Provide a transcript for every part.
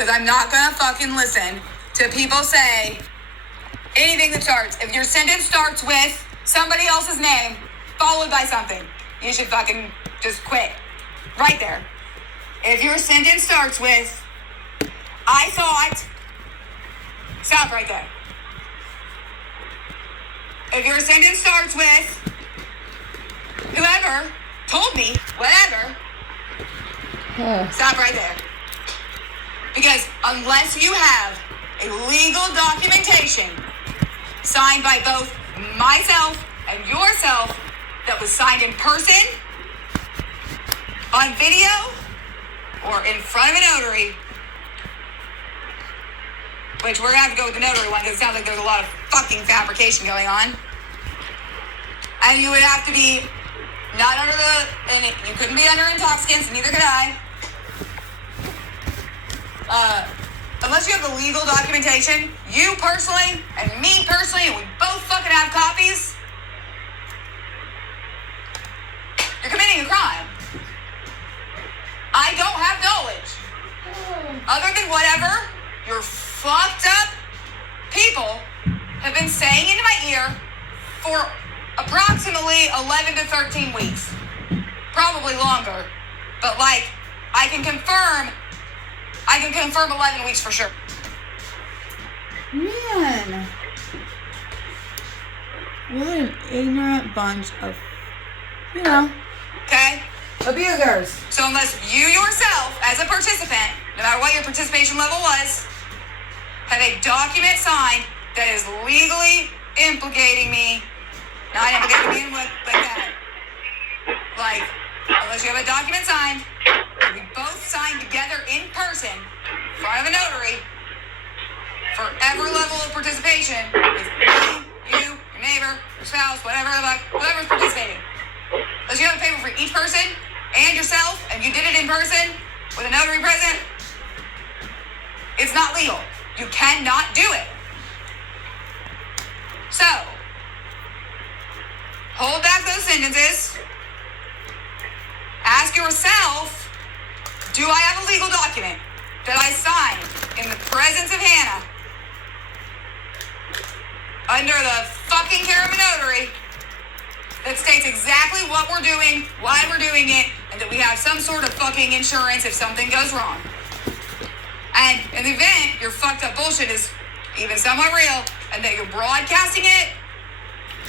because I'm not gonna fucking listen to people say anything that starts. If your sentence starts with somebody else's name followed by something, you should fucking just quit. Right there. If your sentence starts with, I thought, stop right there. If your sentence starts with, whoever told me, whatever, stop right there. Because unless you have a legal documentation signed by both myself and yourself that was signed in person, on video, or in front of a notary, which we're gonna have to go with the notary one because it sounds like there's a lot of fucking fabrication going on. And you would have to be not under you couldn't be under intoxicants, neither could I. Unless you have the legal documentation, you personally and me personally, and we both fucking have copies, you're committing a crime. I don't have knowledge. Other than whatever your fucked up people have been saying into my ear for approximately 11 to 13 weeks. Probably longer. But like, I can confirm 11 weeks for sure. Man. What an ignorant bunch of, Okay? abusers. So unless you yourself, as a participant, no matter what your participation level was, have a document signed that is legally implicating me, not implicating me in what, like that. Like, unless you have a document signed, we both signed together in person, in front of a notary, for every level of participation, with me, you, your neighbor, your spouse, whatever the fuck, whoever's participating. Unless you have a paper for each person and yourself, and you did it in person with a notary present, it's not legal. You cannot do it. So, hold back those sentences. Ask yourself, do I have a legal document that I signed in the presence of Hannah under the fucking care of a notary that states exactly what we're doing, why we're doing it, and that we have some sort of fucking insurance if something goes wrong. And in the event your fucked up bullshit is even somewhat real and that you're broadcasting it,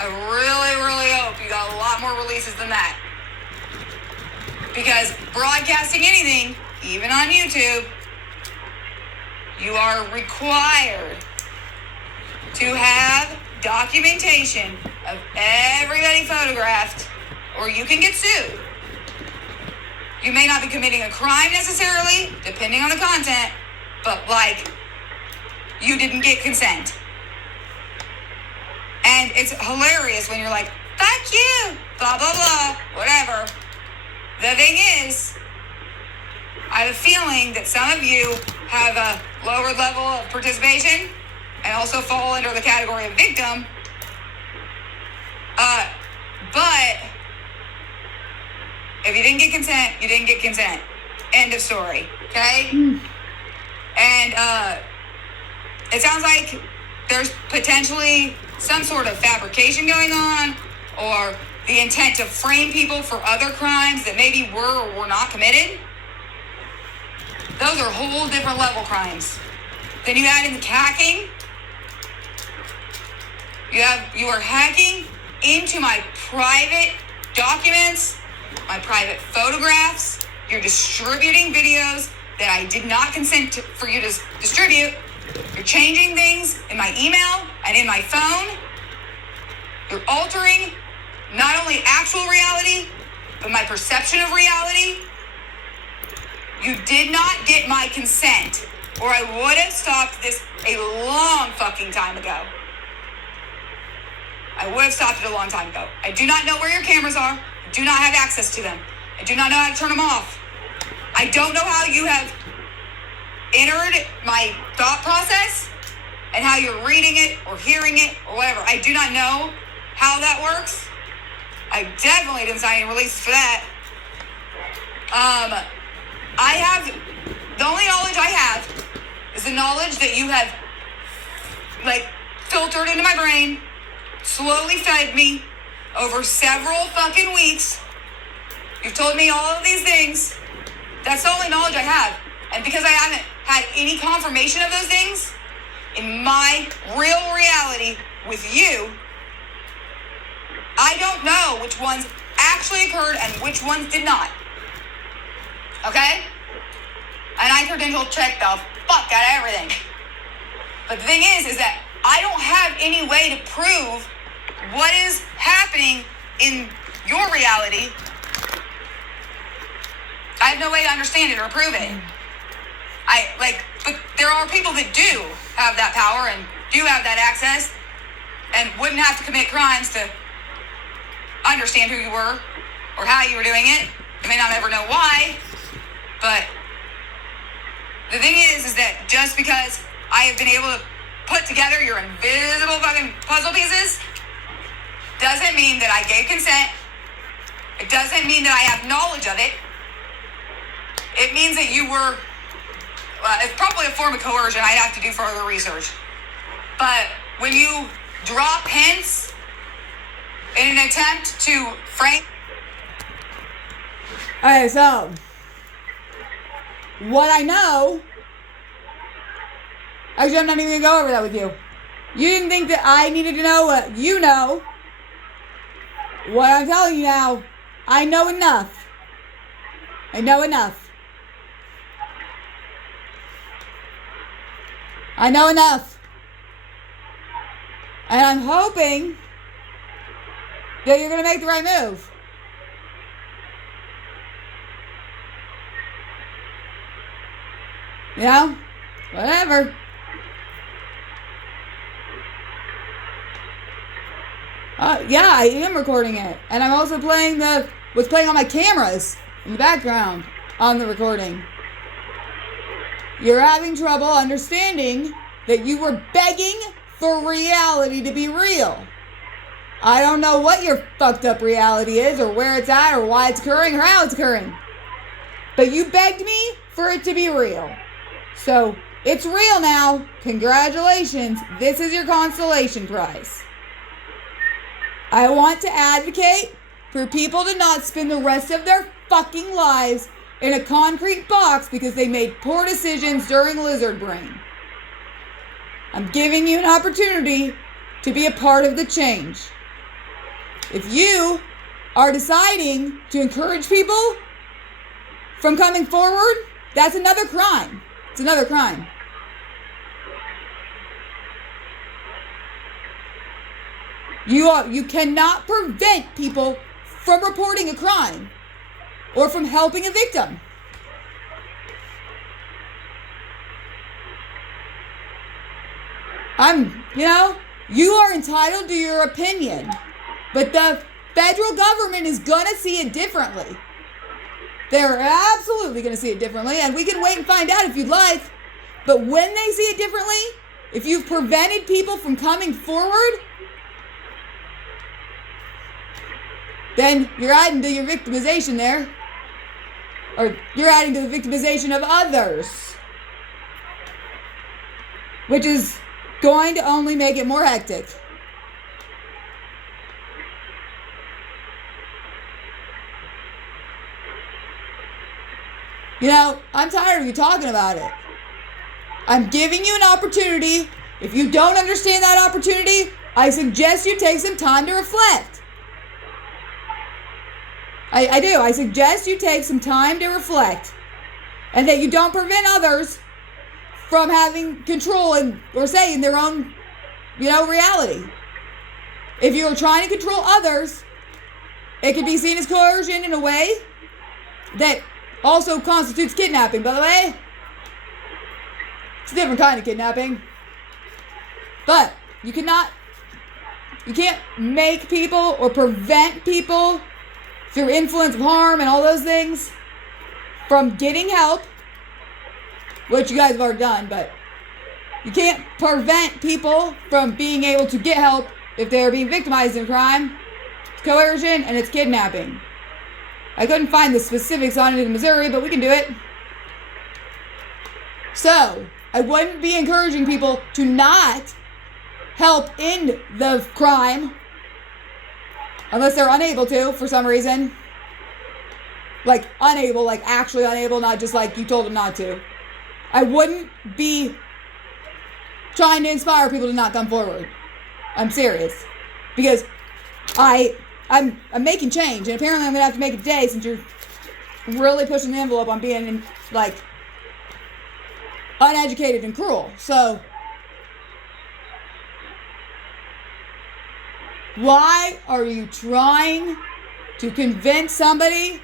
I really, really hope you got a lot more releases than that. Because broadcasting anything, even on YouTube, you are required to have documentation of everybody photographed, or you can get sued. You may not be committing a crime necessarily, depending on the content, but like, you didn't get consent. And it's hilarious when you're like, fuck you, blah, blah, blah, whatever. The thing is, I have a feeling that some of you have a lower level of participation and also fall under the category of victim. But if you didn't get consent, you didn't get consent. End of story. Okay? And it sounds like there's potentially some sort of fabrication going on, or the intent to frame people for other crimes that maybe were or were not committed. Those are whole different level crimes. Then you add in the hacking. You are hacking into my private documents, my private photographs. You're distributing videos that I did not consent for you to distribute. You're changing things in my email and in my phone. You're altering not only actual reality, but my perception of reality. You did not get my consent, or I would have stopped this a long fucking time ago. I would have stopped it a long time ago. I do not know where your cameras are. I do not have access to them. I do not know how to turn them off. I don't know how you have entered my thought process and how you're reading it or hearing it or whatever. I do not know how that works. I definitely didn't sign any releases for that. The only knowledge I have knowledge that you have, like, filtered into my brain, slowly fed me over several fucking weeks. You've told me all of these things. That's the only knowledge I have. And because I haven't had any confirmation of those things in my real reality with you, I don't know which ones actually occurred and which ones did not. Okay? And I credential check the fuck out of everything. But the thing is that I don't have any way to prove what is happening in your reality. I have no way to understand it or prove it. But there are people that do have that power and do have that access and wouldn't have to commit crimes to understand who you were or how you were doing it. You may not ever know why, but the thing is that just because I have been able to put together your invisible fucking puzzle pieces doesn't mean that I gave consent. It doesn't mean that I have knowledge of it. It means that you were, it's probably a form of coercion. I'd have to do further research. But when you drop hints in an attempt to frame... Okay, so what I know, actually I'm not even going to go over that with you. You didn't think that I needed to know what you know. What I'm telling you now, I know enough. I know enough. I know enough. And I'm hoping that you're going to make the right move. You know? Whatever. Yeah, I am recording it. And I'm also playing what's playing on my cameras in the background on the recording. You're having trouble understanding that you were begging for reality to be real. I don't know what your fucked up reality is or where it's at or why it's occurring or how it's occurring. But you begged me for it to be real. So, it's real now. Congratulations. This is your consolation prize. I want to advocate for people to not spend the rest of their fucking lives in a concrete box because they made poor decisions during lizard brain. I'm giving you an opportunity to be a part of the change. If you are deciding to encourage people from coming forward, that's another crime. It's another crime. You cannot prevent people from reporting a crime or from helping a victim. You are entitled to your opinion, but the federal government is gonna see it differently. They're absolutely gonna see it differently, and we can wait and find out if you'd like. But when they see it differently, if you've prevented people from coming forward, then you're adding to your victimization there. Or you're adding to the victimization of others. Which is going to only make it more hectic. I'm tired of you talking about it. I'm giving you an opportunity. If you don't understand that opportunity, I suggest you take some time to reflect. I do. I suggest you take some time to reflect. And that you don't prevent others from having control or say in their own, reality. If you're trying to control others, it could be seen as coercion in a way that also constitutes kidnapping, by the way. It's a different kind of kidnapping. But you can't make people or prevent people through influence of harm and all those things from getting help, which you guys have already done, but you can't prevent people from being able to get help if they're being victimized in crime. It's coercion and it's kidnapping. I couldn't find the specifics on it in Missouri, but we can do it. So, I wouldn't be encouraging people to not help end the crime unless they're unable to for some reason. Like unable, like actually unable, not just like you told them not to. I wouldn't be trying to inspire people to not come forward. I'm serious. Because I'm making change, and apparently I'm gonna have to make it today since you're really pushing the envelope on being like uneducated and cruel. So why are you trying to convince somebody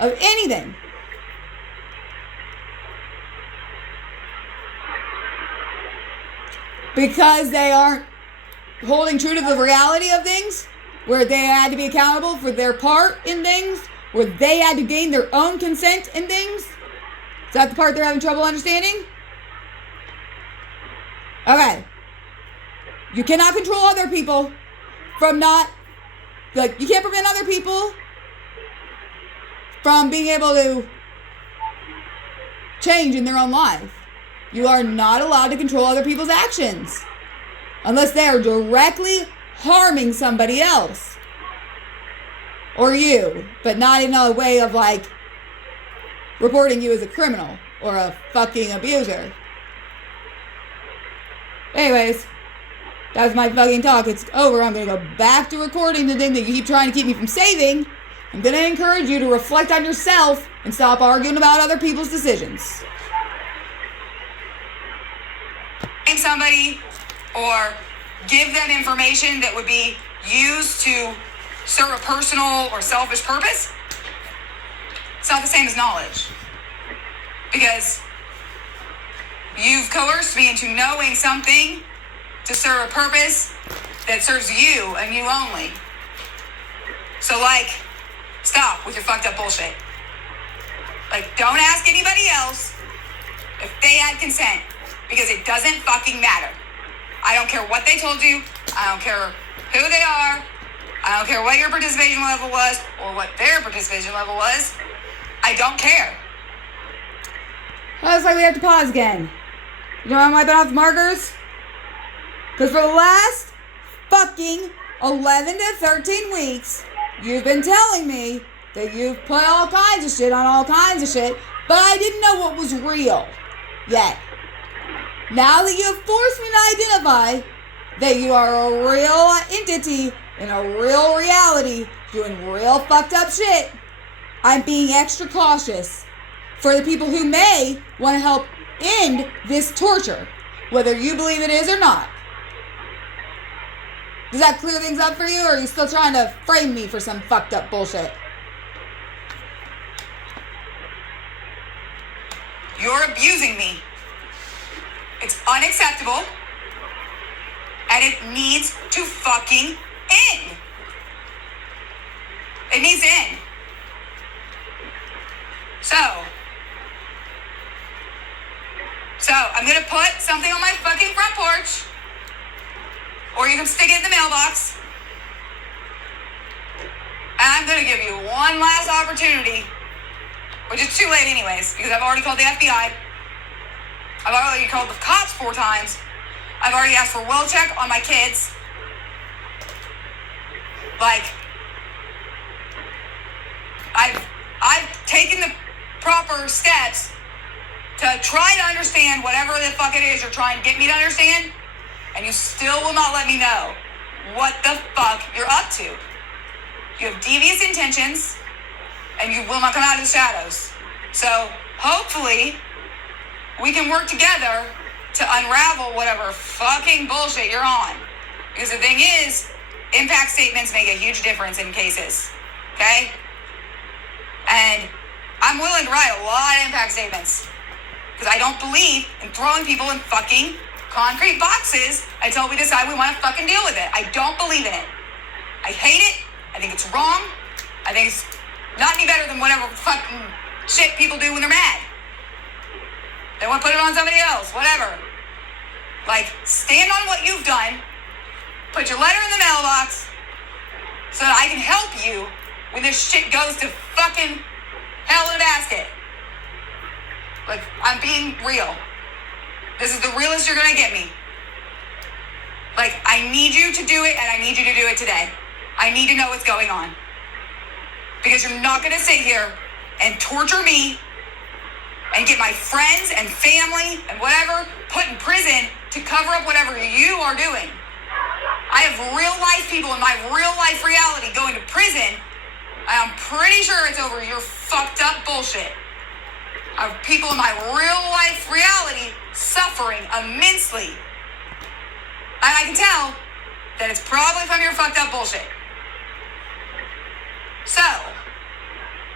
of anything? Because they aren't holding true to the reality of things, where they had to be accountable for their part in things, where they had to gain their own consent in things? Is that the part they're having trouble understanding? Okay. You cannot control other people from not, like, you can't prevent other people from being able to change in their own life. You are not allowed to control other people's actions unless they are directly harming somebody else or you, but not in a way of like reporting you as a criminal or a fucking abuser. Anyways, that's my fucking talk. It's over. I'm gonna go back to recording the thing that you keep trying to keep me from saving. I'm gonna encourage you to reflect on yourself and stop arguing about other people's decisions. Somebody or give them information that would be used to serve a personal or selfish purpose, it's not the same as knowledge. Because you've coerced me into knowing something to serve a purpose that serves you and you only. So, like, stop with your fucked up bullshit. Like, don't ask anybody else if they had consent, because it doesn't fucking matter. I don't care what they told you. I don't care who they are. I don't care what your participation level was or what their participation level was. I don't care. Well, it's like we have to pause again. You know why I'm wiping off the markers? Because for the last fucking 11 to 13 weeks, you've been telling me that you've put all kinds of shit on all kinds of shit, but I didn't know what was real yet. Now that you have forced me to identify that you are a real entity in a real reality doing real fucked up shit, I'm being extra cautious for the people who may want to help end this torture, whether you believe it is or not. Does that clear things up for you, or are you still trying to frame me for some fucked up bullshit? You're abusing me. It's unacceptable, and it needs to fucking end. It needs to end. So I'm gonna put something on my fucking front porch, or you can stick it in the mailbox, and I'm gonna give you one last opportunity, which is too late anyways, because I've already called the FBI. I've already called the cops 4 times. I've already asked for a well check on my kids. Like, I've taken the proper steps to try to understand whatever the fuck it is you're trying to get me to understand, and you still will not let me know what the fuck you're up to. You have devious intentions, and you will not come out of the shadows. So, hopefully, we can work together to unravel whatever fucking bullshit you're on. Because the thing is, impact statements make a huge difference in cases. Okay? And I'm willing to write a lot of impact statements. Because I don't believe in throwing people in fucking concrete boxes until we decide we want to fucking deal with it. I don't believe in it. I hate it. I think it's wrong. I think it's not any better than whatever fucking shit people do when they're mad. They want to put it on somebody else, whatever. Like, stand on what you've done, put your letter in the mailbox, so that I can help you when this shit goes to fucking hell in a basket. Like, I'm being real. This is the realest you're gonna get me. Like, I need you to do it, and I need you to do it today. I need to know what's going on. Because you're not gonna sit here and torture me and get my friends and family and whatever put in prison to cover up whatever you are doing. I have real life people in my real life reality going to prison. I'm pretty sure it's over your fucked up bullshit. I have people in my real life reality suffering immensely. And I can tell that it's probably from your fucked up bullshit. So,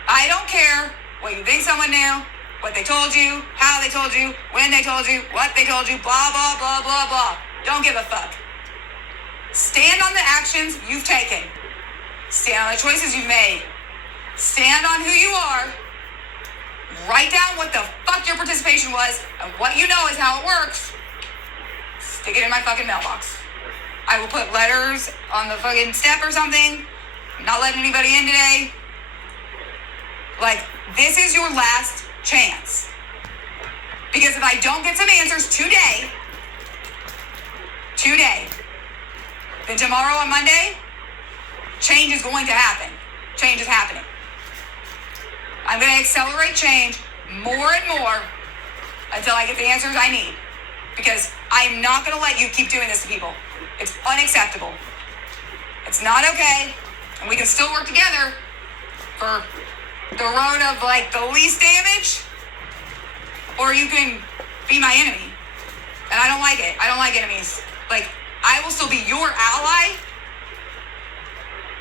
I don't care what you think someone knew, what they told you, how they told you, when they told you, what they told you, blah, blah, blah, blah, blah. Don't give a fuck. Stand on the actions you've taken. Stand on the choices you've made. Stand on who you are. Write down what the fuck your participation was, and what you know is how it works. Stick it in my fucking mailbox. I will put letters on the fucking step or something. I'm not letting anybody in today. Like, this is your last chance. Because if I don't get some answers today, then tomorrow on Monday, change is going to happen. Change is happening. I'm going to accelerate change more and more until I get the answers I need. Because I'm not going to let you keep doing this to people. It's unacceptable. It's not okay. And we can still work together for the road of, like, the least damage. Or you can be my enemy. And I don't like it. I don't like enemies. Like, I will still be your ally.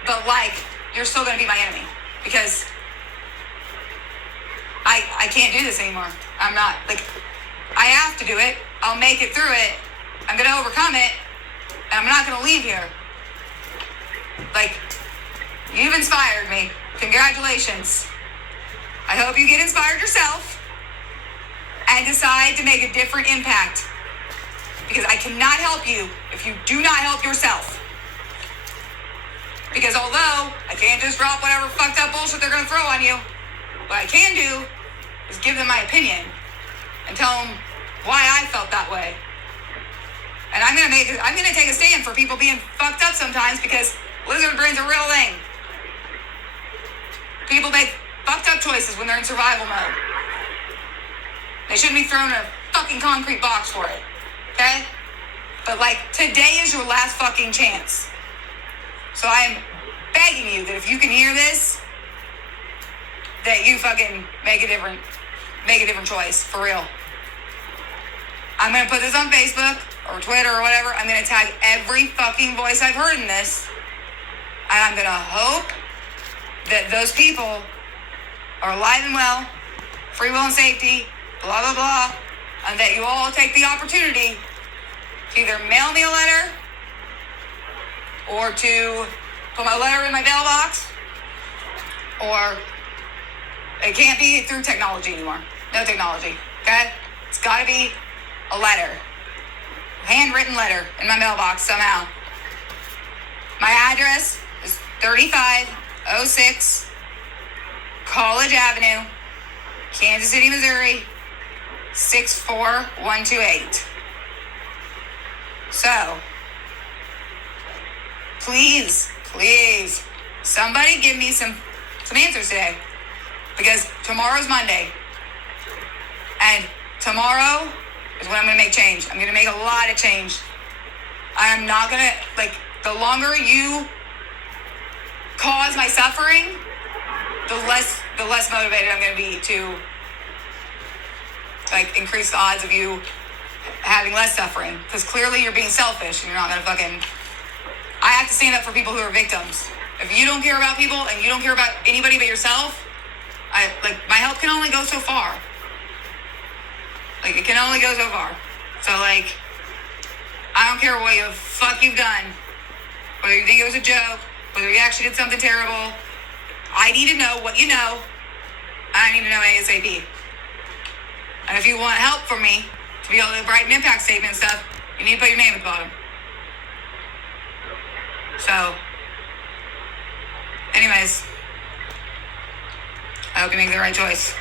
But, like, you're still going to be my enemy. Because I can't do this anymore. I'm not, like, I have to do it. I'll make it through it. I'm going to overcome it. And I'm not going to leave here. Like, you've inspired me. Congratulations. I hope you get inspired yourself and decide to make a different impact. Because I cannot help you if you do not help yourself. Because although I can't just drop whatever fucked up bullshit they're going to throw on you, what I can do is give them my opinion and tell them why I felt that way. And I'm gonna take a stand for people being fucked up sometimes, because lizard brain's a real thing. People make fucked up choices when they're in survival mode. They shouldn't be thrown in a fucking concrete box for it. Okay? But, like, today is your last fucking chance. So I'm begging you that if you can hear this, that you fucking make a different choice, for real. I'm gonna put this on Facebook or Twitter or whatever. I'm gonna tag every fucking voice I've heard in this. And I'm gonna hope that those people are alive and well, free will and safety, blah, blah, blah, and that you all take the opportunity to either mail me a letter or to put my letter in my mailbox, or it can't be through technology anymore. No technology, okay? It's gotta be a letter. Handwritten letter in my mailbox somehow. My address is 3506 College Avenue, Kansas City, Missouri, 64128. So, please, somebody give me some answers today. Because tomorrow's Monday. And tomorrow is when I'm going to make change. I'm going to make a lot of change. I'm not going to, like, the longer you cause my suffering, the less motivated I'm going to be to, like, increase the odds of you having less suffering. Because clearly you're being selfish and you're not going to fucking... I have to stand up for people who are victims. If you don't care about people and you don't care about anybody but yourself, my help can only go so far. Like, it can only go so far. So, like, I don't care what the fuck you've done. Whether you think it was a joke, whether you actually did something terrible. I need to know what you know. I need to know ASAP. And if you want help from me to be able to write an impact statement and stuff, you need to put your name at the bottom. So, anyways, I hope you make the right choice.